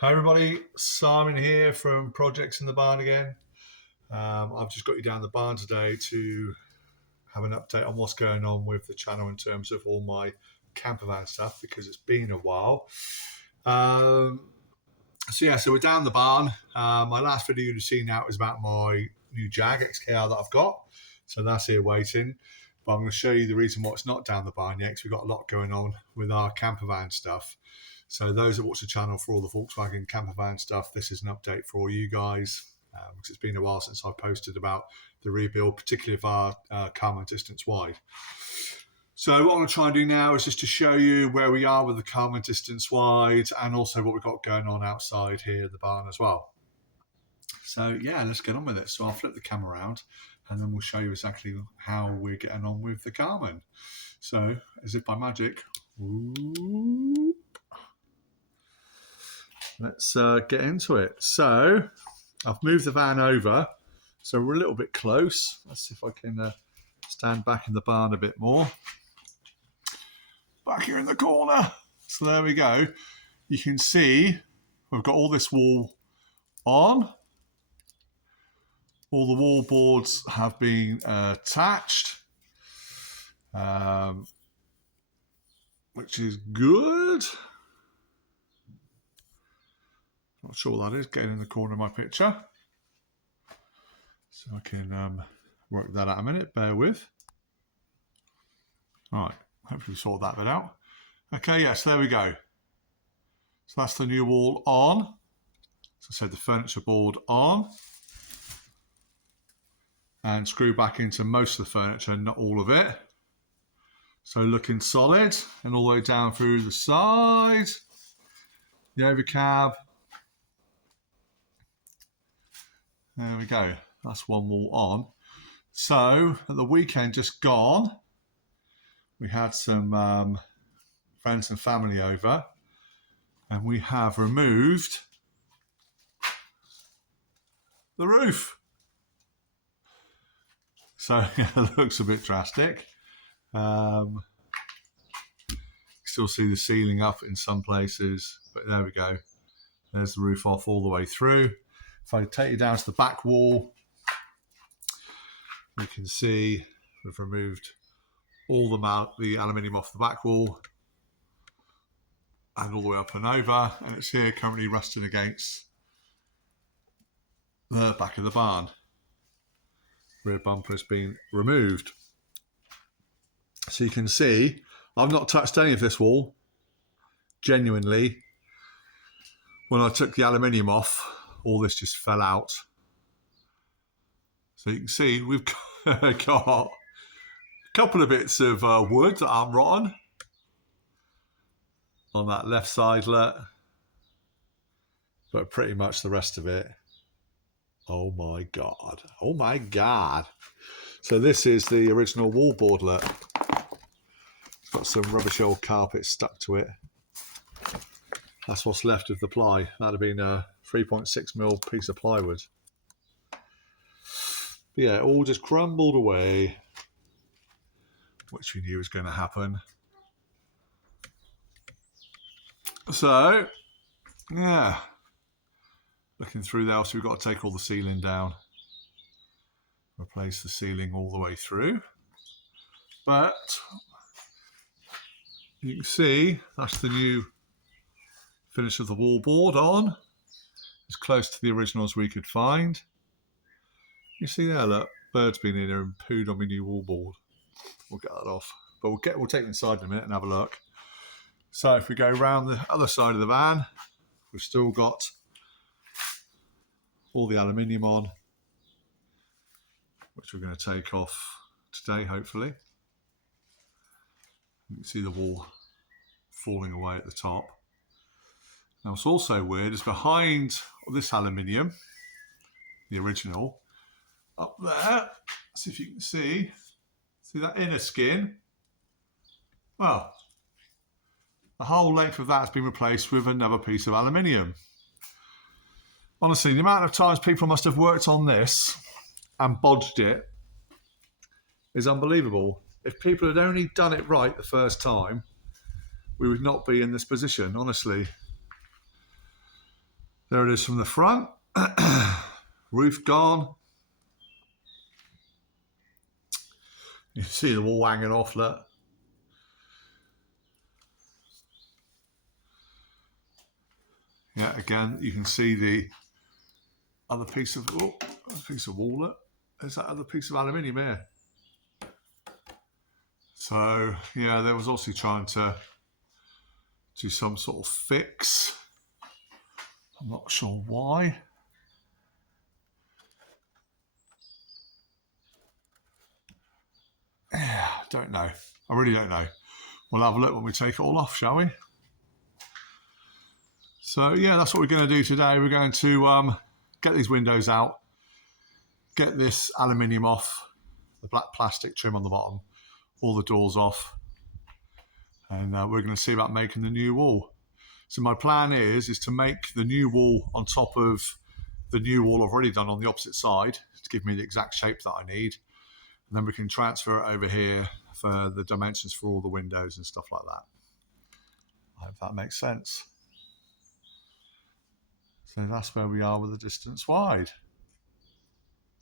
Hi everybody, Simon here from Projects in the Barn again. I've just got you down the barn today to have an update on what's going on with the channel in terms of all my camper van stuff because it's been a while. So we're down the barn. My last video you'd have seen now is about my new Jag XKR that I've got. So that's here waiting. But I'm going to show you the reason why it's not down the barn yet because we've got a lot going on with our camper van stuff. So those that watch the channel for all the Volkswagen camper van stuff, this is an update for all you guys because it's been a while since I've posted about the rebuild, particularly of our Karmann Distance Wide. So what I'm going to try and do now is just to show you where we are with the Karmann Distance Wide and also what we've got going on outside here at the barn as well. So yeah, let's get on with it. So I'll flip the camera around and then we'll show you exactly how we're getting on with the Karmann. So as if by magic, let's get into it. So I've moved the van over, so we're a little bit close. Let's see if I can stand back in the barn a bit more. Back here in the corner. So there we go. You can see we've got all this wall on. All the wall boards have been attached, which is good. Not sure what that is, getting in the corner of my picture. So I can work that out a minute, bear with. All right, hopefully sort that bit out. Okay, yes, there we go. So that's the new wall on. So I said the furniture board on. And screw back into most of the furniture, not all of it. So looking solid, and all the way down through the side. The overcab. There we go. That's one wall on. So at the weekend just gone, we had some friends and family over, and we have removed the roof. So it looks a bit drastic. Still see the ceiling up in some places, but there we go. There's the roof off all the way through. If I take you down to the back wall, you can see we've removed all the aluminium off the back wall and all the way up and over, and it's here currently rusting against the back of the barn. Rear bumper has been removed. So you can see I've not touched any of this wall. Genuinely, when I took the aluminium off, all this just fell out. So you can see we've got a couple of bits of wood that aren't rotten on that left sidelet, but pretty much the rest of it. Oh my God. Oh my God. So this is the original wall boardlet. It's got some rubbish old carpet stuck to it. That's what's left of the ply. That'd have been a 3.6mm piece of plywood. But yeah, it all just crumbled away, which we knew was going to happen. So, yeah. Looking through there, so we've got to take all the ceiling down. Replace the ceiling all the way through. But you can see that's the new finish of the wall board on. As close to the original as we could find. You see there, look, bird's been in there and pooed on my new wall board. We'll get that off. But we'll take it inside in a minute and have a look. So if we go around the other side of the van, we've still got all the aluminium on, which we're going to take off today, hopefully. You can see the wall falling away at the top. Now what's also weird is behind this aluminium, the original, up there, see if you can see that inner skin? Well, the whole length of that has been replaced with another piece of aluminium. Honestly, the amount of times people must have worked on this and bodged it is unbelievable. If people had only done it right the first time, we would not be in this position, honestly. There it is from the front. Roof gone. You can see the wall hanging off, look. Yeah, again, you can see the other piece of wall, look. There's that other piece of aluminium here. So, yeah, there was also trying to do some sort of fix. I'm not sure why. Yeah, don't know. I really don't know. We'll have a look when we take it all off, shall we? So, yeah, that's what we're going to do today. We're going to get these windows out, get this aluminium off, the black plastic trim on the bottom, all the doors off, and we're going to see about making the new wall. So my plan is to make the new wall on top of the new wall I've already done on the opposite side to give me the exact shape that I need. And then we can transfer it over here for the dimensions for all the windows and stuff like that. I hope that makes sense. So that's where we are with the distance wide.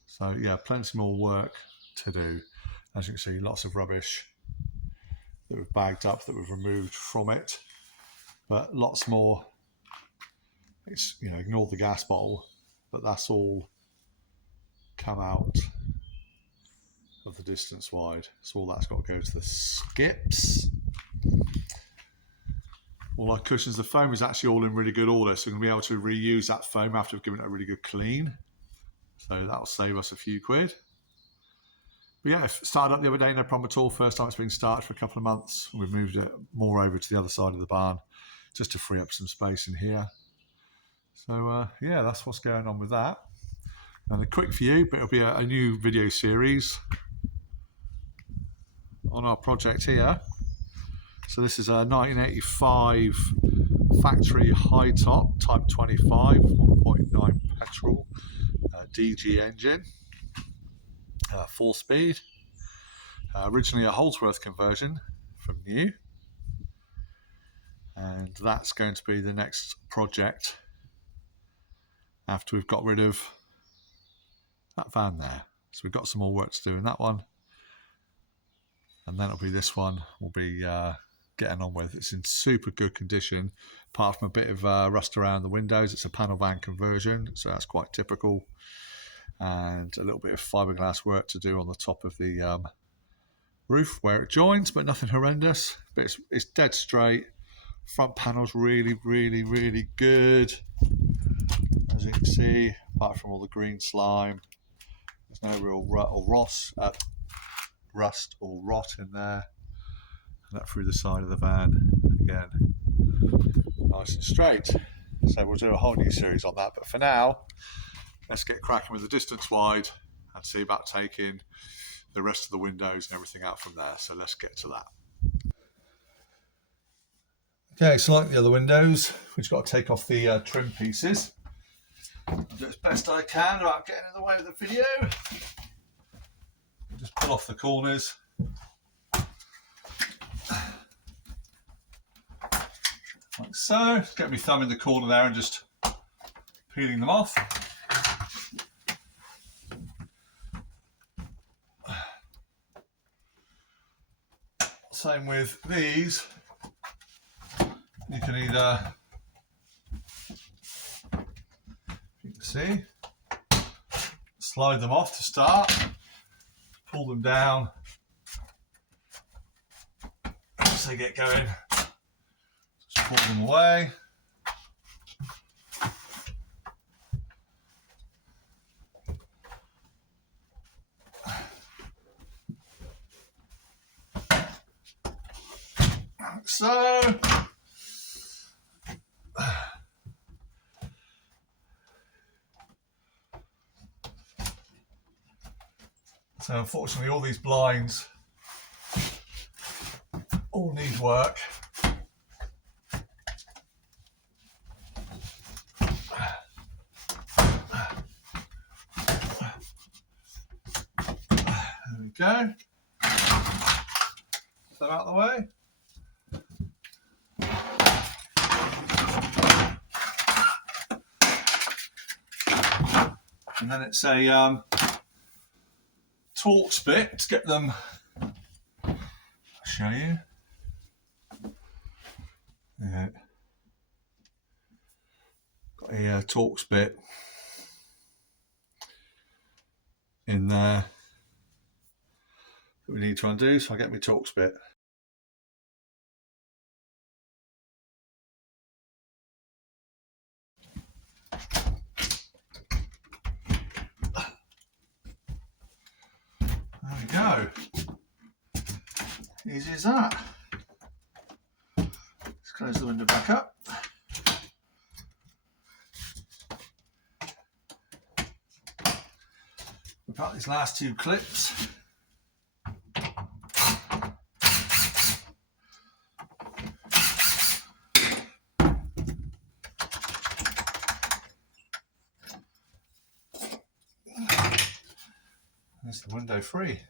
So yeah, plenty more work to do. As you can see, lots of rubbish that we've bagged up, that we've removed from it. But lots more. It's, you know, ignore the gas bottle, but that's all come out of the distance wide. So all that's got to go to the skips. All our cushions, the foam is actually all in really good order, so we're going to be able to reuse that foam after we've given it a really good clean. So that'll save us a few quid. But yeah, it started up the other day, no problem at all. First time it's been started for a couple of months. We've moved it more over to the other side of the barn just to free up some space in here. So yeah, that's what's going on with that. And a quick view, but it'll be a new video series on our project here. So this is a 1985 factory high top Type 25 1.9 petrol DG engine, 4-speed. Originally a Holdsworth conversion from new, and that's going to be the next project after we've got rid of that van there. So we've got some more work to do in that one, and then it'll be this one we'll be getting on with. It's in super good condition, apart from a bit of rust around the windows. It's a panel van conversion, so that's quite typical, and a little bit of fiberglass work to do on the top of the roof where it joins, but nothing horrendous. But it's dead straight. Front panel's really good, as you can see, apart from all the green slime. There's no real rust or rot in there. And that through the side of the van, again, nice and straight. So we'll do a whole new series on that, but for now, let's get cracking with the distance wide and see about taking the rest of the windows and everything out from there. So let's get to that. Okay, so like the other windows, we've just got to take off the trim pieces. I'll do as best I can without getting in the way of the video. Just pull off the corners. Like so. Just get my thumb in the corner there and just peeling them off. Same with these. You can either, you can see, slide them off to start, pull them down as they get going, just pull them away. Like so. So unfortunately all these blinds all need work. There we go. So out of the way. And then it's a Torx bit to get them. I'll show you. Yeah. Got a Torx bit in there that we need to undo, so I'll get my Torx bit. There we go. Easy as that. Let's close the window back up. We've got these last two clips. There's the window free.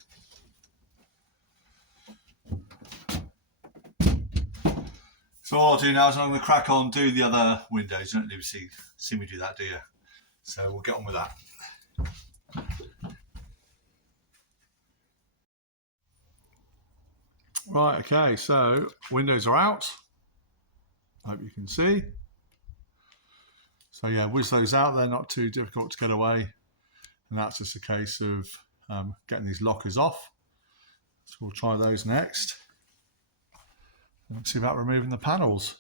So all I'll do now is I'm going to crack on, do the other windows. You don't need to see me do that, do you? So we'll get on with that. Right, okay, so windows are out. I hope you can see. So yeah, whiz those out, they're not too difficult to get away. And that's just a case of getting these lockers off. So we'll try those next. And see about removing the panels.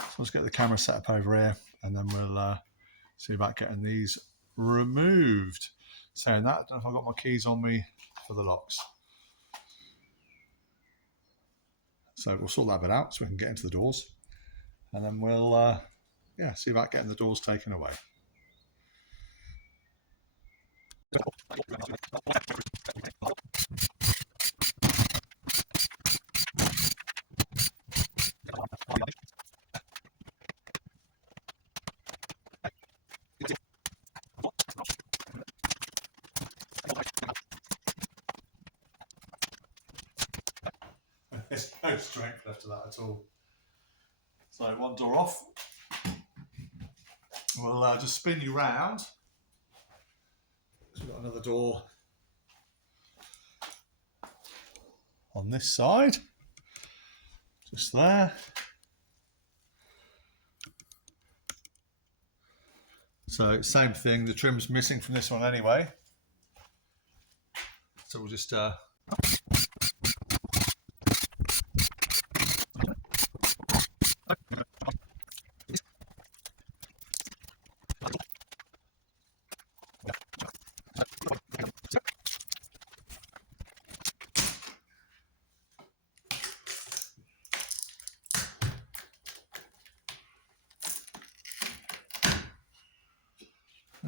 So let's get the camera set up over here and then we'll see about getting these removed. Saying that, I don't know if I've got my keys on me for the locks. So we'll sort that bit out so we can get into the doors. And then we'll see about getting the doors taken away. There's no strength left of that at all. So one door off. We'll just spin you round. So we've got another door on this side. Just there. So same thing, the trim's missing from this one anyway. So we'll just there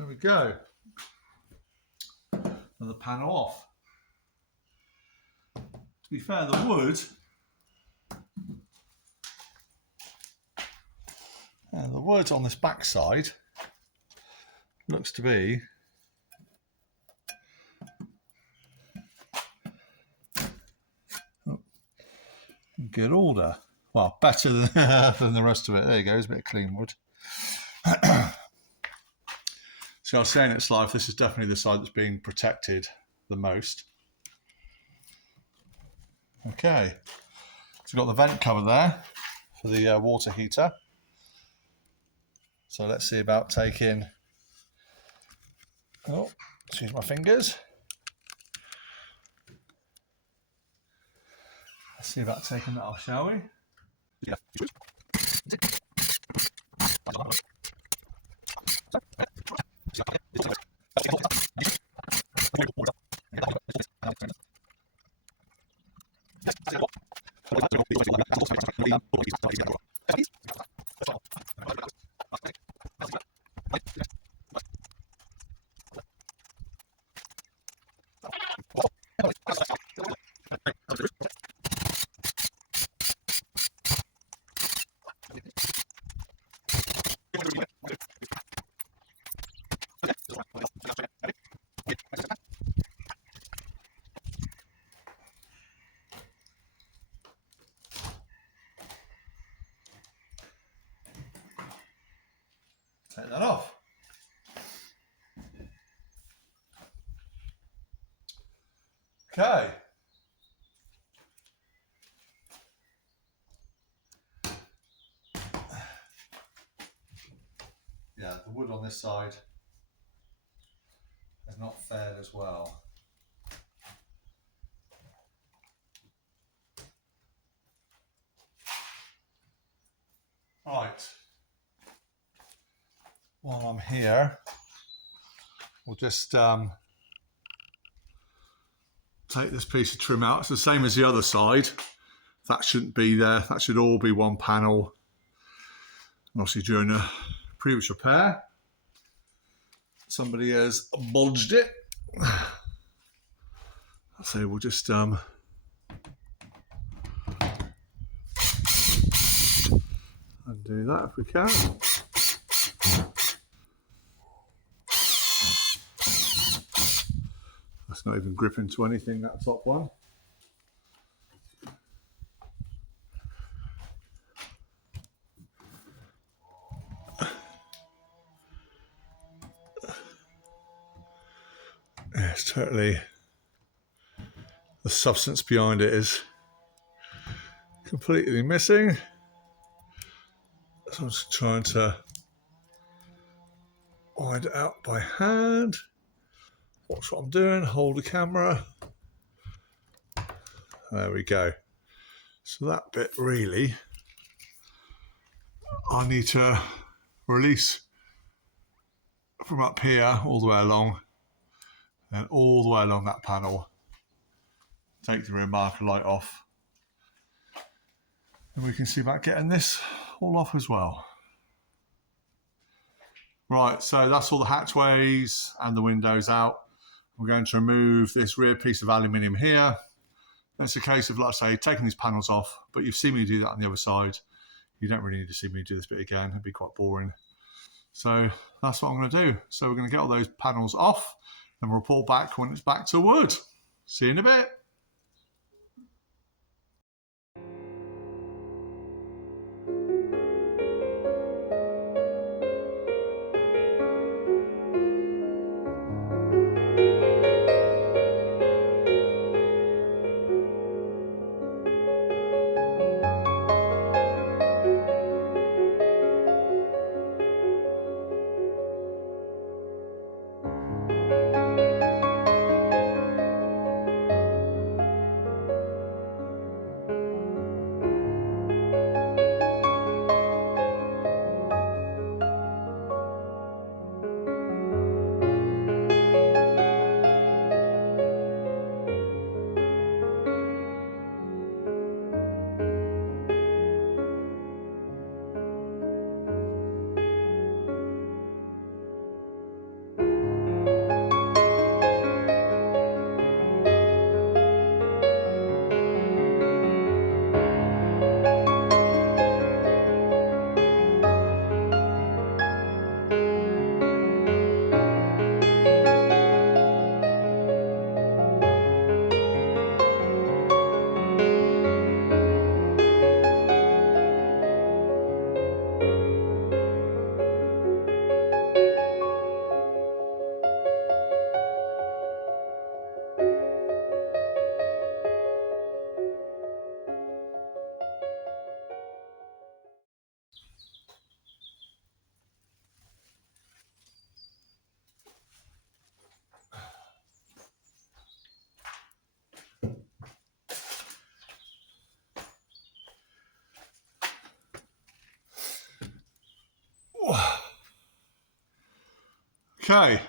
we go. Another panel off. To be fair, the wood on this back side looks to be good order. Well, better than, than the rest of it. There you go, it's a bit of clean wood. So I was saying it's live, this is definitely the side that's being protected the most. Okay, so we've got the vent cover there for the water heater. So let's see about taking, excuse my fingers. Let's see about taking that off, shall we? Yeah. Take that off. Okay. Yeah, the wood on this side has not fared as well. Right. While I'm here, we'll just take this piece of trim out. It's the same as the other side. That shouldn't be there. That should all be one panel. Obviously during a previous repair, somebody has bulged it. So we'll just undo that if we can. That's not even gripping to anything, that top one. Yeah, it's totally, the substance behind it is completely missing. So I'm just trying to wind it out by hand. Watch what I'm doing, hold the camera. There we go. So that bit really, I need to release from up here all the way along and all the way along that panel. Take the rear marker light off. And we can see about getting this all off as well. Right, so that's all the hatchways and the windows out. We're going to remove this rear piece of aluminium here. It's a case of, like I say, taking these panels off, but you've seen me do that on the other side. You don't really need to see me do this bit again. It'd be quite boring. So that's what I'm going to do. So we're going to get all those panels off and we'll report back when it's back to wood. See you in a bit. Okay.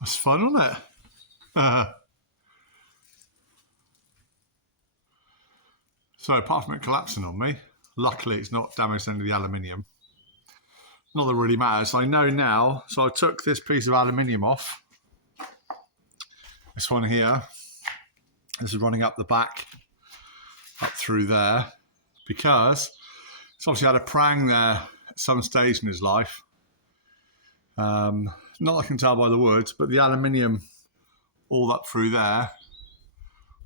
That's fun, wasn't it? So apart from it collapsing on me, luckily it's not damaged any of the aluminium. Not that it really matters. I know now, so I took this piece of aluminium off. This one here. This is running up the back, up through there, because it's obviously had a prang there at some stage in his life. Not I can tell by the wood, but the aluminium all up through there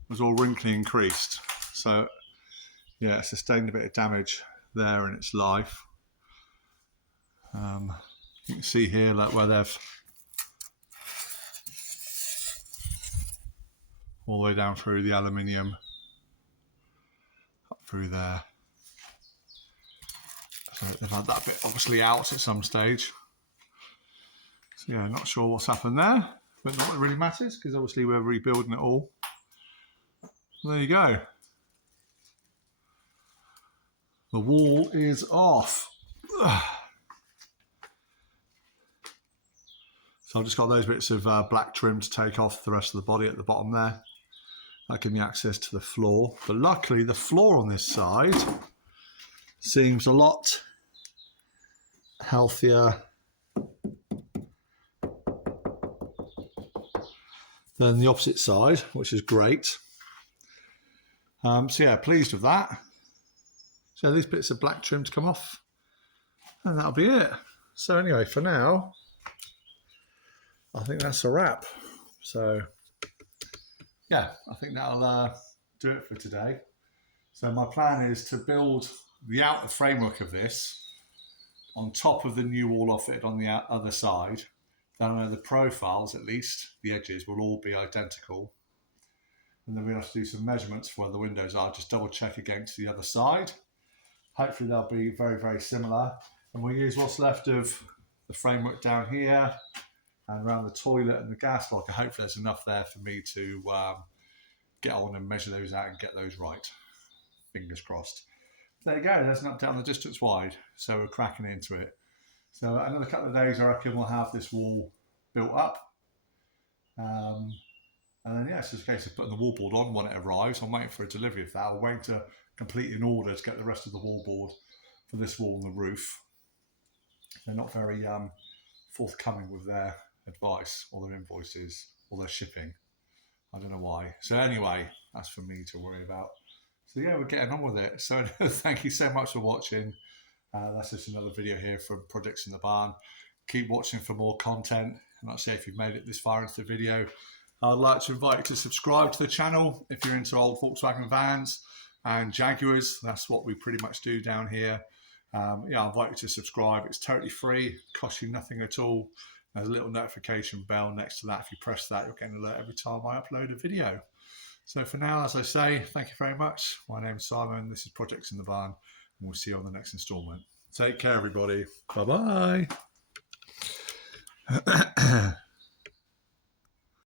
was all wrinkly and creased. So yeah, it sustained a bit of damage there in its life. You can see here like where they've all the way down through the aluminium, up through there. So they've had that bit obviously out at some stage. So yeah, not sure what's happened there, but not what really matters because obviously we're rebuilding it all. There you go. The wall is off. So I've just got those bits of black trim to take off the rest of the body at the bottom there. That gives me access to the floor. But luckily the floor on this side seems a lot healthier than the opposite side, which is great. So yeah, pleased with that. So these bits of black trim to come off, and that'll be it. So anyway, for now, I think that's a wrap. So yeah, I think that'll do it for today. So my plan is to build the outer framework of this on top of the new wall I fitted on the other side. Then I know the profiles, at least, the edges will all be identical. And then we're going to have to do some measurements for where the windows are, just double check against the other side. Hopefully they'll be very, very similar. And we'll use what's left of the framework down here and around the toilet and the gas locker. Hopefully there's enough there for me to get on and measure those out and get those right. Fingers crossed. There you go, there's an update on the distance wide. So we're cracking into it. So another couple of days, I reckon we'll have this wall built up. And then, yeah, it's just a case of putting the wallboard on when it arrives. I'm waiting for a delivery of that. I'm waiting to complete an order to get the rest of the wallboard for this wall and the roof. They're not very forthcoming with their advice or their invoices or their shipping. I don't know why. So anyway, that's for me to worry about. So yeah, we're getting on with it. So thank you so much for watching. That's just another video here from Projects in the Barn. Keep watching for more content. And like I say, if you've made it this far into the video, I'd like to invite you to subscribe to the channel if you're into old Volkswagen vans and Jaguars. That's what we pretty much do down here. Yeah, I invite you to subscribe. It's totally free, costs you nothing at all. There's a little notification bell next to that. If you press that, you'll get an alert every time I upload a video. So for now, as I say, thank you very much. My name's Simon. This is Projects in the Barn, and we'll see you on the next instalment. Take care, everybody. Bye-bye.